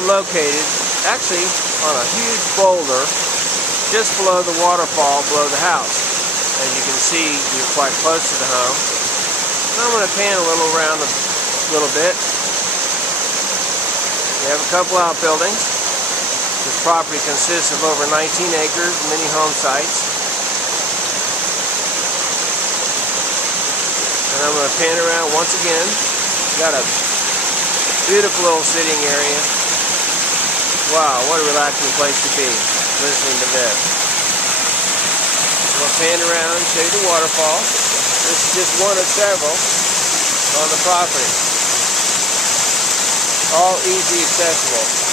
I'm located actually on a huge boulder just below the waterfall below the house. As you can see, we're quite close to the home. And I'm going to pan a little around a little bit. We have a couple outbuildings. This property consists of over 19 acres, many home sites. And I'm going to pan around once again. Got a beautiful little sitting area. Wow, what a relaxing place to be, listening to this. I'm going to pan around and show you the waterfall. This is just one of several on the property. All easy accessible.